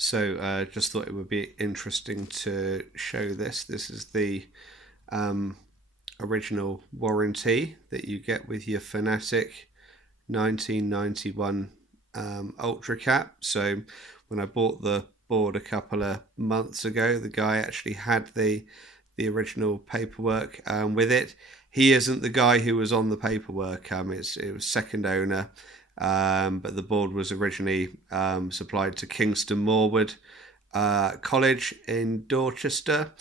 So just thought it would be interesting to show this. This is the um, original warranty that you get with your Fanatic 1991 Ultra Cap. So when I bought the board a couple of months ago, the guy actually had the original paperwork with it. He isn't the guy who was on the paperwork. It was second owner, but the board was originally supplied to Kingston Moorwood College in Dorchester,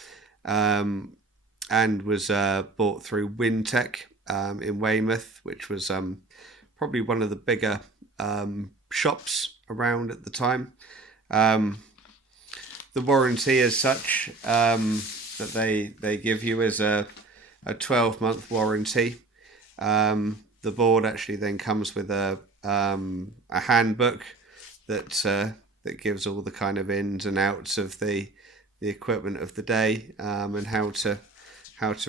and was bought through Wintech in Weymouth, which was probably one of the bigger shops around at the time. Um, the warranty as such that they give you is a 12-month warranty. The board actually then comes with a handbook that gives all the kind of ins and outs of the equipment of the day, and how to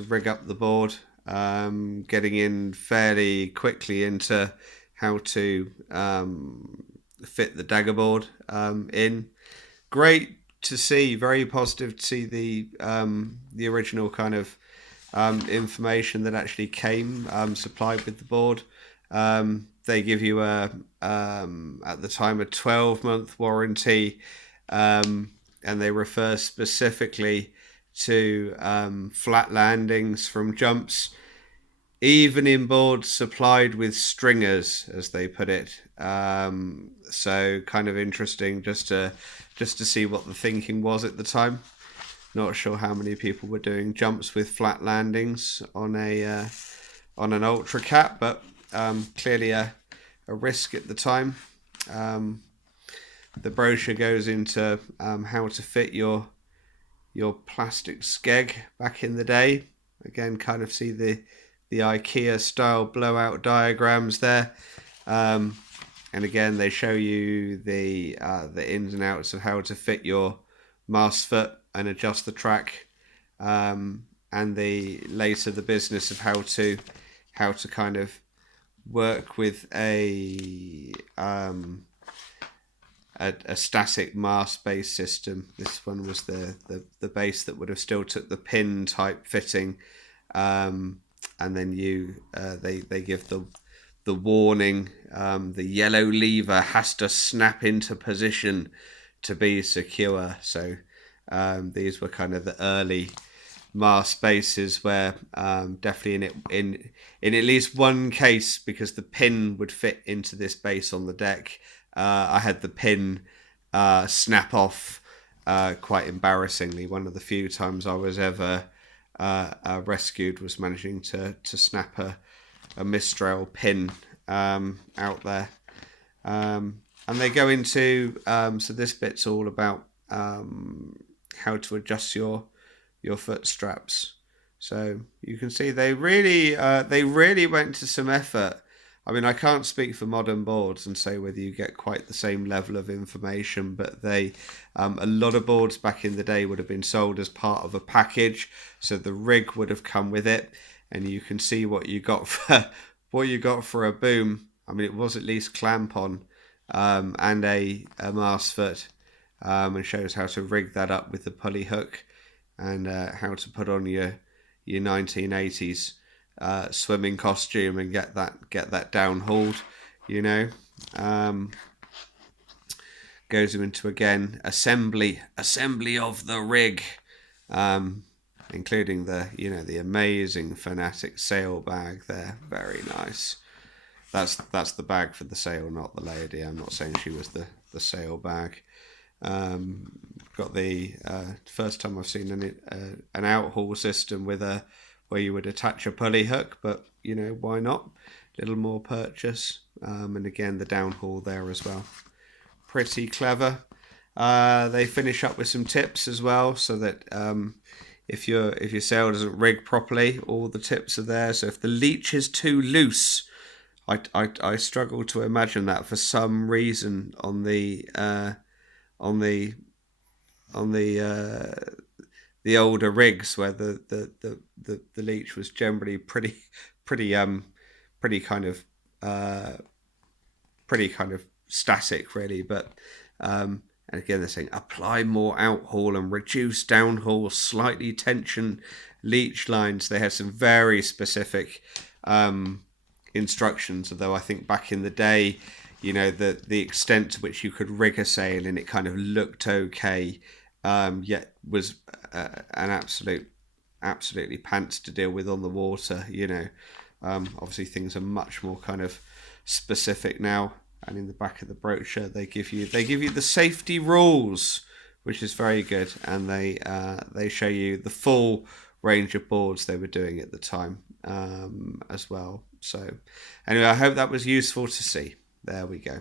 rig up the board, getting in fairly quickly into how to fit the dagger board in. Great to see, very positive to see the original kind of information that actually came supplied with the board. They give you at the time a 12-month warranty, and they refer specifically to flat landings from jumps, even in boards supplied with stringers, as they put it. So kind of interesting just to see what the thinking was at the time. Not sure how many people were doing jumps with flat landings on an ultra cap, but clearly a risk at the time. The brochure goes into how to fit your plastic skeg back in the day. Again, kind of see the IKEA style blowout diagrams there. And again, they show you the ins and outs of how to fit your mast foot and adjust the track, and the business of how to kind of work with a static mast base system. This one was the base that would have still took the pin type fitting, and then they give the warning, the yellow lever has to snap into position to be secure. So these were kind of the early mast bases where definitely in at least one case, because the pin would fit into this base on the deck, I had the pin snap off quite embarrassingly. One of the few times I was ever rescued was managing to snap a Mistral pin out there. And they go into so this bit's all about how to adjust your foot straps. So you can see they really went to some effort. I mean, I can't speak for modern boards and say whether you get quite the same level of information, but a lot of boards back in the day would have been sold as part of a package, so the rig would have come with it, and you can see what you got for a boom. I mean, it was at least clamp on, and a mast foot, and shows how to rig that up with the pulley hook, and how to put on your 1980s swimming costume and get that down hauled, goes into again assembly of the rig, including the amazing Fanatic sail bag there. Very nice. That's the bag for the sail, not the lady. I'm not saying she was the sail bag. Got the first time I've seen an outhaul system with where you would attach a pulley hook, but why not? Little more purchase, and again the downhaul there as well. Pretty clever. They finish up with some tips as well, so that if your sail doesn't rig properly, all the tips are there. So if the leech is too loose, I struggle to imagine that for some reason on the older rigs where the leech was generally pretty kind of static really, but And again, they're saying apply more outhaul and reduce downhaul, slightly tension leech lines. They have some very specific instructions, although I think back in the day, the extent to which you could rig a sail and it kind of looked okay, yet was an absolutely pants to deal with on the water. Obviously things are much more kind of specific now, and in the back of the brochure they give you the safety rules, which is very good, and they show you the full range of boards they were doing at the time as well. So anyway, I hope that was useful to see. There we go.